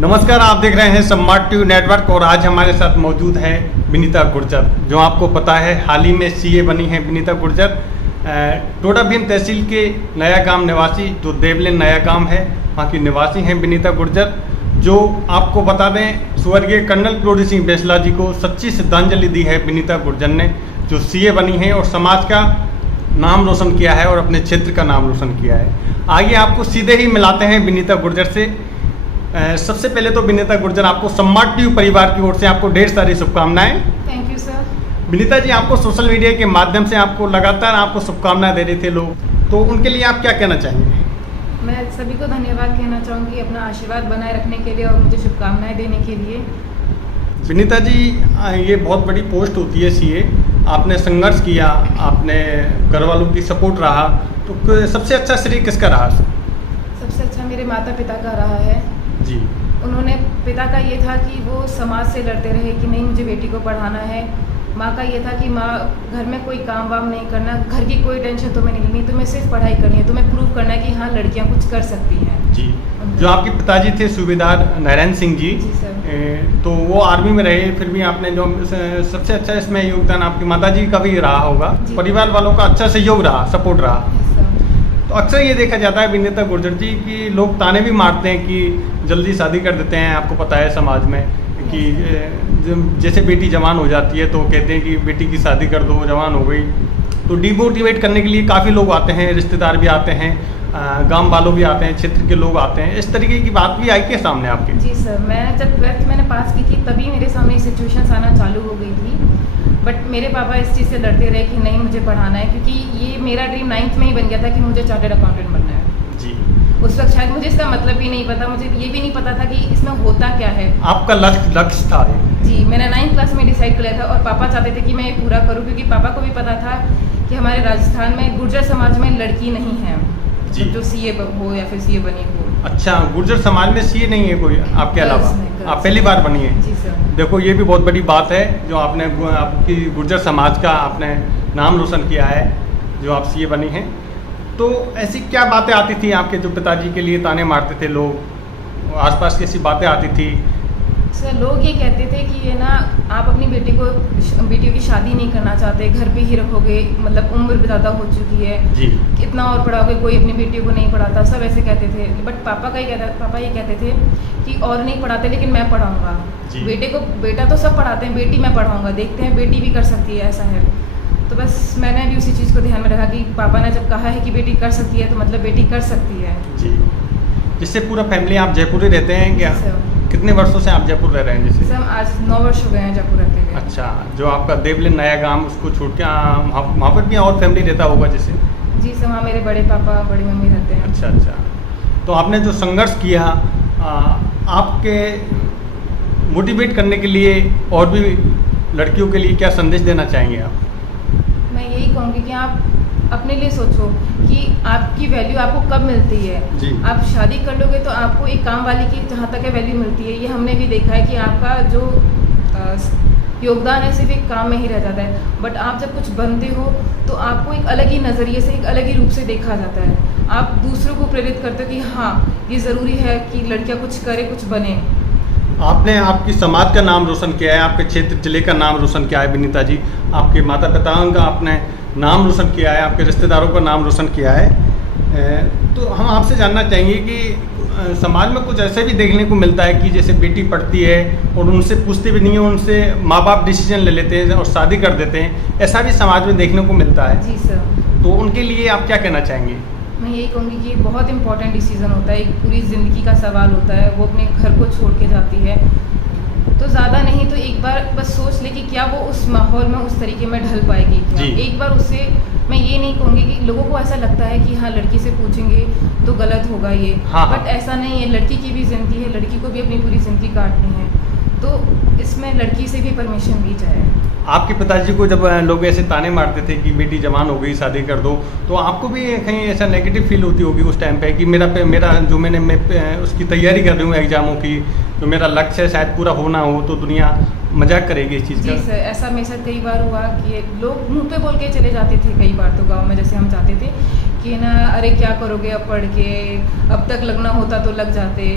नमस्कार, आप देख रहे हैं स्मार्ट टीवी नेटवर्क और आज हमारे साथ मौजूद है विनीता गुर्जर। जो आपको पता है हाल ही में सीए बनी है विनीता गुर्जर। टोडा भीम तहसील के नया गांव निवासी, जो देवलिन नया गांव है, वहाँ की निवासी हैं विनीता गुर्जर। जो आपको बता दें, स्वर्गीय कर्नल क्रोडी सिंह बेसला जी को सच्ची श्रद्धांजलि दी है विनीता गुर्जर ने, जो सीए बनी है और समाज का नाम रोशन किया है और अपने क्षेत्र का नाम रोशन किया है। आइए आपको सीधे ही मिलाते हैं विनीता गुर्जर से। सबसे पहले तो विनीता गुर्जर, आपको स्मार्ट टीवी परिवार की ओर से आपको ढेर सारी शुभकामनाएं। Thank you sir. Vinita ji, आपको सोशल मीडिया के माध्यम से आपको लगातार आपको शुभकामनाएं दे रहे थे लोग, तो उनके लिए आप क्या कहना चाहेंगे? मैं सभी को धन्यवाद कहना चाहूँगी अपना आशीर्वाद बनाए रखने के लिए और मुझे शुभकामनाएं देने के लिए। विनीता जी, ये बहुत बड़ी पोस्ट होती है सीए, आपने संघर्ष किया, आपने घर वालों की सपोर्ट रहा, तो सबसे अच्छा श्रेय किसका रहा? सबसे अच्छा मेरे माता पिता का रहा है जी। उन्होंने, पिता का ये था कि वो समाज से लड़ते रहे कि नहीं मुझे बेटी को पढ़ाना है। माँ का ये था कि माँ घर में कोई काम वाम नहीं करना, घर की कोई टेंशन तुम्हें नहीं लेनी, तुम्हें सिर्फ पढ़ाई करनी है, तुम्हें प्रूव करना है कि हाँ लड़कियाँ कुछ कर सकती हैं। जी। जो आपके पिताजी थे सूबेदार नारायण सिंह जी, तो वो आर्मी में रहे, फिर भी आपने जो सबसे अच्छा इसमें योगदान आपकी माताजी का भी रहा होगा, परिवार वालों का अच्छा सहयोग रहा, सपोर्ट रहा। तो अक्सर ये देखा जाता है विनीता गुर्जर जी कि लोग ताने भी मारते हैं कि जल्दी शादी कर देते हैं। आपको पता है समाज में कि जैसे बेटी जवान हो जाती है तो कहते हैं कि बेटी की शादी कर दो, जवान हो गई। तो डिमोटिवेट करने के लिए काफ़ी लोग आते हैं, रिश्तेदार भी आते हैं, गांव वालों भी आते हैं, क्षेत्र के लोग आते हैं। इस तरीके की बात भी आई के सामने आपके? जी सर, मैं जब 12th मैंने पास की थी तभी मेरे सामने सिचुएशन आना चालू हो गई थी। बट मेरे पापा इस चीज़ से लड़ते रहे कि नहीं मुझे पढ़ाना है, क्योंकि ये मेरा ड्रीम 9th में ही बन गया था कि मुझे चार्टर्ड अकाउंटेंट बनना है। जी। उस वक्त शायद मुझे इसका मतलब भी नहीं पता, मुझे ये भी नहीं पता था कि इसमें होता क्या है। आपका लक्ष्य था? जी, मैंने 9th क्लास में डिसाइड कर लिया था और पापा चाहते थे कि मैं ये पूरा करूं, क्योंकि पापा को भी पता था कि हमारे राजस्थान में गुर्जर समाज में लड़की नहीं है जो सीए हो या फिर सीए बनी हो। अच्छा, गुर्जर समाज में सीए नहीं है कोई आपके अलावा? आप पहली बार बनी है? जी सर। देखो, ये भी बहुत बड़ी बात है जो आपने आपकी गुर्जर समाज का आपने नाम रोशन किया है, जो आप सीए बनी हैं। तो ऐसी क्या बातें आती थी आपके, जो पिताजी के लिए ताने मारते थे लोग, आसपास की ऐसी बातें आती थी? सर, लोग ये कहते थे कि ये ना आप अपनी बेटियों की शादी नहीं करना चाहते, घर पे ही रखोगे, मतलब उम्र भी ज़्यादा हो चुकी है जी, कितना और पढ़ाओगे, कोई अपनी बेटियों को नहीं पढ़ाता, सब ऐसे कहते थे। बट पापा ये कहते थे कि और नहीं पढ़ाते लेकिन मैं पढ़ाऊँगा बेटा तो सब पढ़ाते हैं, बेटी मैं पढ़ाऊँगा, देखते हैं बेटी भी कर सकती है, ऐसा है। तो बस मैंने भी उसी चीज़ को ध्यान में रखा कि पापा ने जब कहा है कि बेटी कर सकती है तो मतलब बेटी कर सकती है। जी। जिससे पूरा फैमिली, आप जयपुर ही रहते हैं क्या? कितने वर्षों से आप जयपुर रह रहे हैं? जैसे हम आज 9 वर्ष हो गए हैं जयपुर रहते हुए। अच्छा, जो आपका देवलिन नया गांव, उसको छोड़ के वहाँ पर भी और फैमिली रहता होगा जैसे? जी सर, वहाँ मेरे बड़े पापा बड़ी मम्मी रहते हैं। अच्छा अच्छा। तो आपने जो संघर्ष किया, आपके मोटिवेट करने के लिए और भी लड़कियों के लिए क्या संदेश देना चाहेंगे आप? मैं यही कहूँगी कि आप अपने लिए सोचो कि आपकी वैल्यू आपको कब मिलती है। जी। आप शादी कर लोगे तो आपको एक काम वाली की जहाँ तक है वैल्यू मिलती है, ये हमने भी देखा है कि आपका जो योगदान है सिर्फ एक काम में ही रह जाता है। बट आप जब कुछ बनते हो तो आपको एक अलग ही नज़रिए से, एक अलग ही रूप से देखा जाता है। आप दूसरों को प्रेरित करते हो कि हाँ ये ज़रूरी है कि लड़कियाँ कुछ करें, कुछ बने। आपने आपकी समाज का नाम रोशन किया है, आपके क्षेत्र जिले का नाम रोशन किया है विनीता जी, आपके माता पिता का आपने नाम रोशन किया है, आपके रिश्तेदारों का नाम रोशन किया है। तो हम आपसे जानना चाहेंगे कि समाज में कुछ ऐसे भी देखने को मिलता है कि जैसे बेटी पढ़ती है और उनसे पूछते भी नहीं है, उनसे माँ बाप डिसीजन ले लेते हैं और शादी कर देते हैं, ऐसा भी समाज में देखने को मिलता है। जी सर। तो उनके लिए आप क्या कहना चाहेंगे? मैं यही कहूँगी कि बहुत इंपॉर्टेंट डिसीज़न होता है, एक पूरी ज़िंदगी का सवाल होता है। वो अपने घर को छोड़ के जाती है तो ज़्यादा नहीं तो एक बार बस सोच ले कि क्या वो उस माहौल में उस तरीके में ढल पाएगी क्या। एक बार उससे, मैं ये नहीं कहूँगी कि लोगों को ऐसा लगता है कि हाँ लड़की से पूछेंगे तो गलत होगा ये, बट ऐसा नहीं है। लड़की की भी ज़िंदगी है, लड़की को भी अपनी पूरी ज़िंदगी काटनी है, तो इसमें लड़की से भी परमिशन ली जाए। आपके पिताजी को जब लोग ऐसे ताने मारते थे कि बेटी जवान हो गई, शादी कर दो, तो आपको भी कहीं ऐसा नेगेटिव फील होती होगी उस टाइम पे कि मेरा जो मैं उसकी तैयारी कर रही हूँ एग्जामों की, जो मेरा लक्ष्य है शायद पूरा होना हो, तो दुनिया मजाक करेगी इस चीज़ का? जी सर, ऐसा मेरे साथ कई बार हुआ कि लोग मुंह पे बोल के चले जाते थे। कई बार तो गांव में जैसे हम जाते थे कि ना अरे क्या करोगे अब पढ़ के, अब तक लगना होता तो लग जाते।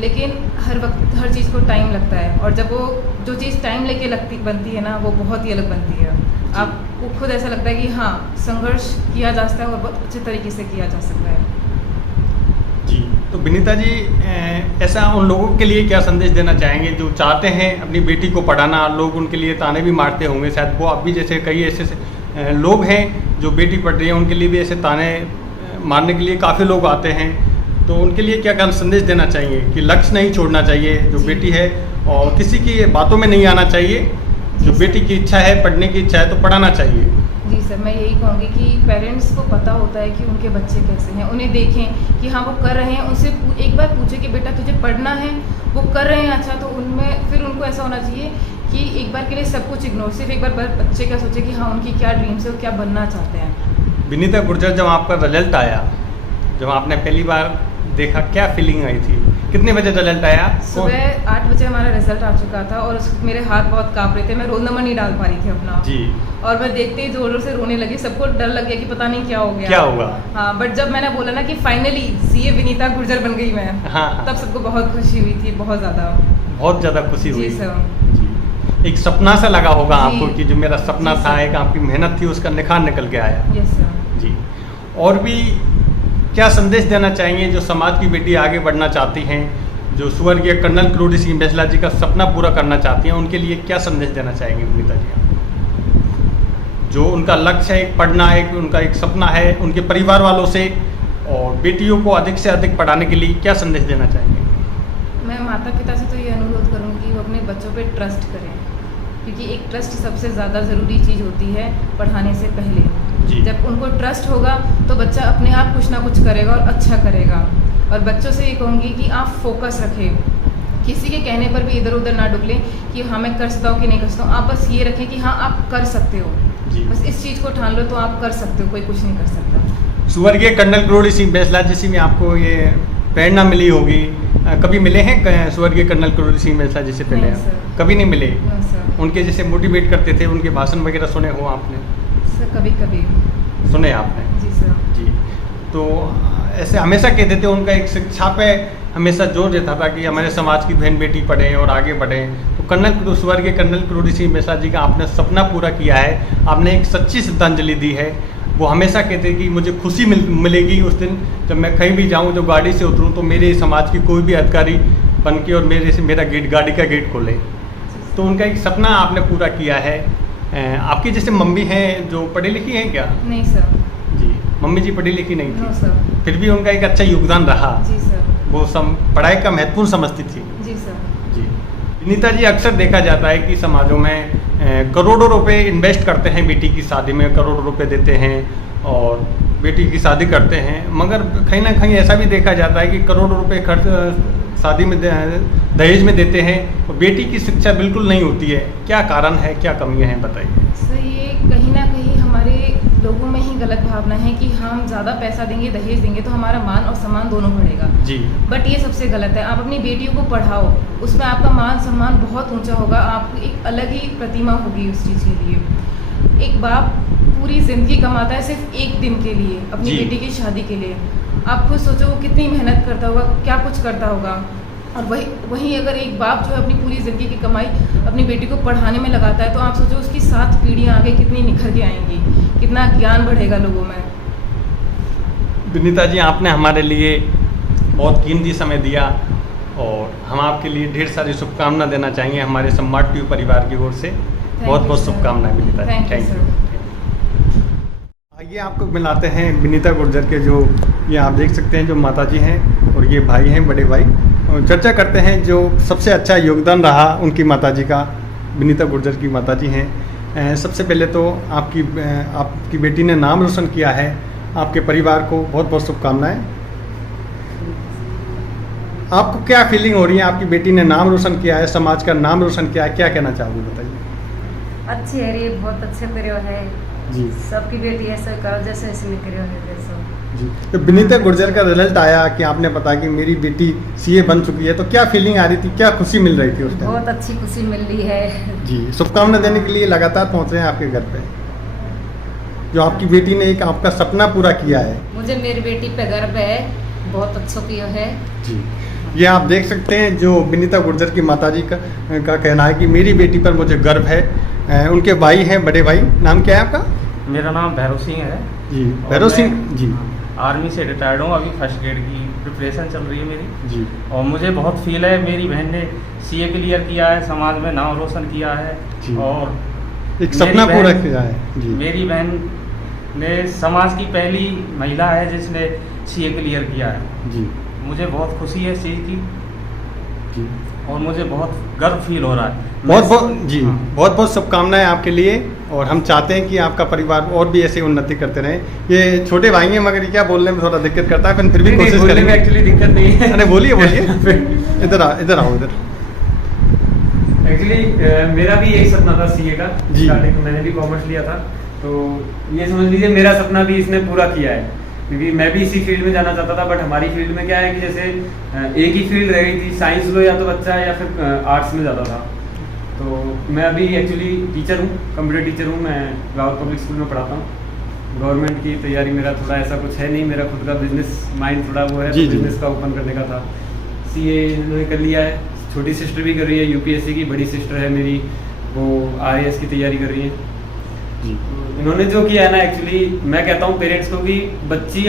लेकिन हर वक्त हर चीज़ को टाइम लगता है, और जब वो जो चीज़ टाइम लेके बनती है ना, वो बहुत ही अलग बनती है। आपको खुद ऐसा लगता है कि हाँ, संघर्ष किया जा सकता है और बहुत अच्छे तरीके से किया जा सकता है। जी, तो विनीता जी, ऐसा उन लोगों के लिए क्या संदेश देना चाहेंगे जो चाहते हैं अपनी बेटी को पढ़ाना? लोग उनके लिए ताने भी मारते होंगे शायद, वो आप भी जैसे कई ऐसे लोग हैं जो बेटी पढ़ रही है, उनके लिए भी ऐसे ताने मारने के लिए काफ़ी लोग आते हैं, तो उनके लिए क्या संदेश देना चाहिए कि लक्ष्य नहीं छोड़ना चाहिए जो बेटी है, और किसी की बातों में नहीं आना चाहिए, जो बेटी की इच्छा है, पढ़ने की इच्छा है तो पढ़ाना चाहिए? जी सर, मैं यही कहूँगी कि पेरेंट्स को पता होता है कि उनके बच्चे कैसे हैं, उन्हें देखें कि हाँ वो कर रहे हैं, उनसे एक बार पूछे कि बेटा तुझे पढ़ना है, वो कर रहे हैं अच्छा, तो उनमें फिर उनको ऐसा होना चाहिए कि एक बार के लिए सब कुछ इग्नोर, सिर्फ एक बार बच्चे क्या सोचे कि हाँ उनकी क्या ड्रीम्स है, वो क्या बनना चाहते हैं। विनीता गुर्जर, जब आपका रिजल्ट आया, जब आपने पहली बार देखा, क्या फीलिंग आई थी? कितने बजे रिजल्ट आया? सुबह 8 बजे हमारा रिजल्ट आ चुका था और मेरे हाथ बहुत काँप रहे थे, मैं रोल नंबर नहीं डाल पा रही थी अपना जी, और मैं देखते ही जोर जोर से रोने लगी। सबको डर लग गया कि पता नहीं क्या हो गया, क्या होगा। हाँ, बट जब मैंने बोला ना कि फाइनली सीए विनीता गुर्जर बन गई मैं, हाँ, तब सबको बहुत खुशी हुई थी, बहुत ज़्यादा खुशी हुई। जी सर जी, एक सपना सा लगा होगा आपको कि जो मेरा सपना था, एक आपकी मेहनत थी, उसका निखार निकल के आया। यस सर जी, और भी क्या संदेश देना चाहेंगे जो समाज की बेटी आगे बढ़ना चाहती हैं, जो स्वर्गीय कर्नल किरोड़ी सिंह बैंसला जी का सपना पूरा करना चाहती हैं, उनके लिए क्या संदेश देना चाहेंगे विनीता जी? जो उनका लक्ष्य है, एक पढ़ना, एक उनका एक सपना है, उनके परिवार वालों से और बेटियों को अधिक से अधिक पढ़ाने के लिए क्या संदेश देना चाहेंगे? मैं माता पिता से तो ये अनुरोध करूँगी कि वो अपने बच्चों पे ट्रस्ट करें, क्योंकि एक ट्रस्ट सबसे ज़्यादा ज़रूरी चीज़ होती है पढ़ाने से पहले। जब उनको ट्रस्ट होगा तो बच्चा अपने आप कुछ ना कुछ करेगा और अच्छा करेगा। और बच्चों से ये कहूँगी कि आप फोकस रखें, किसी के कहने पर भी इधर उधर ना डुबलें कि हाँ मैं कर सकता हूँ कि नहीं कर सकता हूँ। आप बस ये रखें कि हाँ आप कर सकते हो, बस इस चीज़ को ठान लो तो आप कर सकते हो, कोई कुछ नहीं कर सकता। स्वर्गीय कर्नल किरोड़ी सिंह बैंसला जी से भी आपको ये प्रेरणा मिली होगी, कभी मिले हैं स्वर्गीय कर्नल किरोड़ी सिंह बैंसला जी से पहले? कभी नहीं मिले? उनके जैसे मोटिवेट करते थे, उनके भाषण वगैरह सुने हो आपने? सर कभी कभी सुने आपने? जी सर जी। तो ऐसे हमेशा कहते थे, उनका एक शिक्षा पे हमेशा जोर देता था कि हमारे समाज की बहन बेटी पढ़ें और आगे बढ़ें। तो स्वर्गीय कर्नल किरोड़ी सिंह बैंसला जी का आपने सपना पूरा किया है, आपने एक सच्ची श्रद्धांजलि दी है। वो हमेशा कहते कि मुझे खुशी मिलेगी उस दिन जब मैं कहीं भी जाऊं, जब गाड़ी से उतरूं तो मेरे समाज की कोई भी अधिकारी बन के और मेरा गाड़ी का गेट खोले। तो उनका एक सपना आपने पूरा किया है। आपकी जैसे मम्मी हैं जो पढ़ी लिखी हैं क्या? नहीं सर जी, मम्मी जी पढ़ी लिखी नहीं थी? No sir. फिर भी उनका एक अच्छा योगदान रहा। जी सर। वो पढ़ाई का महत्वपूर्ण समझती थी। जी सर जी। विनीता जी, अक्सर देखा जाता है कि समाजों में करोड़ों रुपए इन्वेस्ट करते हैं बेटी की शादी में, करोड़ों रुपए देते हैं और बेटी की शादी करते हैं, मगर कहीं ना कहीं ऐसा भी देखा जाता है कि करोड़ों रुपए खर्च शादी में दहेज में देते हैं और बेटी की शिक्षा बिल्कुल नहीं होती है। क्या कारण है, क्या कमियां हैं, बताइए। सर ये कहीं ना कहीं हमारे लोगों में ही गलत भावना है कि हम ज़्यादा पैसा देंगे, दहेज देंगे तो हमारा मान और सम्मान दोनों बढ़ेगा। जी। बट ये सबसे गलत है। आप अपनी बेटियों को पढ़ाओ, उसमें आपका मान सम्मान बहुत ऊंचा होगा, आपको एक अलग ही प्रतिमा होगी उस चीज़ के लिए। एक बाप पूरी ज़िंदगी कमाता है सिर्फ एक दिन के लिए, अपनी बेटी की शादी के लिए। आप खुद सोचो वो कितनी मेहनत करता होगा, क्या कुछ करता होगा। और वहीं अगर एक बाप जो है अपनी पूरी ज़िंदगी की कमाई अपनी बेटी को पढ़ाने में लगाता है, तो आप सोचो उसकी 7 पीढ़ियाँ आगे कितनी निखर के आएंगी, कितना ज्ञान बढ़ेगा लोगों में। विनीता जी, आपने हमारे लिए बहुत कीमती समय दिया और हम आपके लिए ढेर सारी शुभकामना देना चाहेंगे हमारे सम्राट टीवी परिवार की ओर से। बहुत बहुत शुभकामनाएं विनीता जी। Thank you. आइए आपको मिलाते हैं विनीता गुर्जर के, जो ये आप देख सकते हैं जो माता जी हैं और ये भाई हैं, बड़े भाई। और चर्चा करते हैं जो सबसे अच्छा योगदान रहा उनकी माता जी का। विनीता गुर्जर की माता जी हैं। सबसे पहले तो आपकी बेटी ने नाम रोशन किया है, आपके परिवार को बहुत बहुत शुभकामनाएं। आपको क्या फीलिंग हो रही है? आपकी बेटी ने नाम रोशन किया है, समाज का नाम रोशन किया है, क्या कहना चाहोगे, बताइए। अच्छी है रे, बहुत अच्छे करो है जी। सबकी बेटी ऐसा करो जैसे इसमें करो है जैसा जी। तो विनीता गुर्जर का रिजल्ट आया कि आपने पता कि मेरी बेटी सीए बन चुकी है, तो क्या फीलिंग आ रही थी, क्या खुशी मिल रही थी उस टाइम? बहुत अच्छी खुशी मिल रही है जी। शुभकामना देने के लिए लगातार पहुंच रहे हैं आपके घर पे, जो आपकी बेटी ने एक आपका सपना पूरा किया है। मुझे मेरी बेटी पे गर्व है, बहुत अच्छा किया है जी। ये आप देख सकते हैं जो विनीता गुर्जर की माताजी का कहना है कि मेरी बेटी पर मुझे गर्व है। उनके भाई हैं, बड़े भाई। नाम क्या है आपका? मेरा नाम भैरव सिंह है जी, भैरव सिंह जी। आर्मी से रिटायर्ड हूँ, अभी फर्स्ट ग्रेड की प्रिपरेशन चल रही है मेरी जी। और मुझे बहुत फील है, मेरी बहन ने सीए क्लियर किया है, समाज में नाम रोशन किया है जी। और एक सपना पूरा किया है जी। मेरी बहन ने समाज की पहली महिला है जिसने सीए क्लियर किया है जी। मुझे बहुत खुशी है इस चीज़ की जी। और मुझे बहुत गर्व फील हो रहा है। बहुत बहुत जी, बहुत बहुत शुभकामनाएं आपके लिए और हम चाहते हैं कि आपका परिवार और भी ऐसे उन्नति करते रहे। ये छोटे भाई हैं मगर ये क्या बोलने में थोड़ा दिक्कत करता है, पर फिर भी कोशिश करेंगे। एक्चुअली दिक्कत नहीं है। अरे बोलिए बोलिए। इधर आओ इधर। एक्चुअली मेरा भी एक सपना था सीए का। जी। स्टार्टिंग में मैंने भी कॉमर्स लिया था, तो ये समझ लीजिए मेरा सपना भी इसने पूरा किया है, क्योंकि मैं भी इसी फील्ड में जाना चाहता था। बट हमारी फील्ड में क्या है कि जैसे एक ही फील्ड रह गई थी, साइंस लो या तो बच्चा या फिर आर्ट्स में जाता था। तो मैं अभी एक्चुअली टीचर हूँ, कंप्यूटर टीचर हूँ। मैं गाँव पब्लिक स्कूल में पढ़ाता हूँ। गवर्नमेंट की तैयारी मेरा थोड़ा ऐसा कुछ है नहीं, मेरा खुद का बिजनेस माइंड थोड़ा वो है, जी, तो जी। बिजनेस का ओपन करने का था। सीए इन्होंने कर लिया है, छोटी सिस्टर भी कर रही है यूपीएससी की, बड़ी सिस्टर है मेरी वो आईएएस की तैयारी कर रही है। जी। इन्होंने जो किया है ना, एक्चुअली मैं कहता हूँ पेरेंट्स को कि बच्ची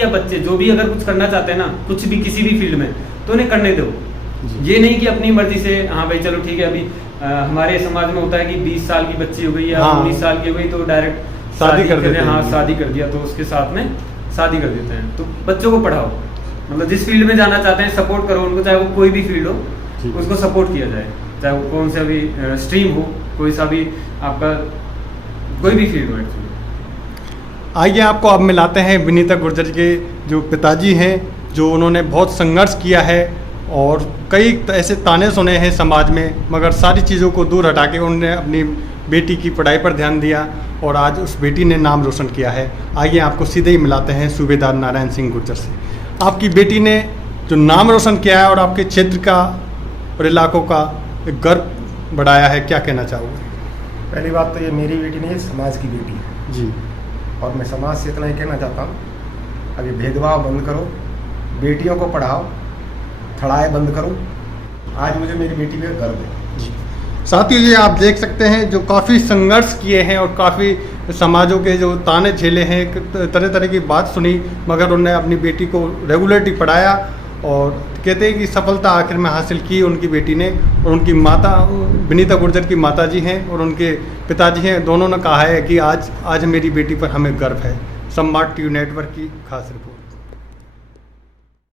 या बच्चे जो भी अगर कुछ करना चाहते हैं ना, कुछ भी किसी भी फील्ड में, तो उन्हें करने दो। ये नहीं कि अपनी मर्जी से हाँ भाई चलो ठीक है। अभी हमारे समाज में होता है कि 20 साल की बच्ची हो गई या 19 साल की हो गई तो डायरेक्ट शादी कर देते हैं। हाँ शादी कर दिया, तो उसके साथ में शादी कर देते हैं। तो बच्चों को पढ़ाओ, मतलब जिस फील्ड में जाना चाहते हैं सपोर्ट करो उनको, चाहे वो कोई भी फील्ड हो उसको सपोर्ट किया जाए, चाहे वो कौन सा भी स्ट्रीम हो, कोई सा भी आपका कोई भी फील्ड हो एक्चुअली। आइए आपको अब मिलाते हैं विनीता गुर्जर के जो पिताजी हैं, जो उन्होंने बहुत संघर्ष किया है और कई ऐसे ताने सुने हैं समाज में, मगर सारी चीज़ों को दूर हटा के उन्होंने अपनी बेटी की पढ़ाई पर ध्यान दिया और आज उस बेटी ने नाम रोशन किया है। आइए आपको सीधे ही मिलाते हैं सूबेदार नारायण सिंह गुर्जर से। आपकी बेटी ने जो नाम रोशन किया है और आपके क्षेत्र का और इलाकों का एक गर्व बढ़ाया है, क्या कहना चाहोगे? पहली बात तो ये मेरी बेटी नहीं है, समाज की बेटी है जी। और मैं समाज से इतना ही कहना चाहता हूँ, अभी भेदभाव बंद करो, बेटियों को पढ़ाओ, थड़ाए बंद करो। आज मुझे मेरी बेटी पे गर्व है जी। साथियों ये आप देख सकते हैं जो काफ़ी संघर्ष किए हैं और काफ़ी समाजों के जो ताने झेले हैं, तरह तरह की बात सुनी, मगर उन्होंने अपनी बेटी को रेगुलरली पढ़ाया और कहते हैं कि सफलता आखिर में हासिल की उनकी बेटी ने। और उनकी माता विनीता गुर्जर की माताजी हैं और उनके पिताजी हैं, दोनों ने कहा है कि आज मेरी बेटी पर हमें गर्व है। सम्राट टीवी नेटवर्क की खास रिपोर्ट।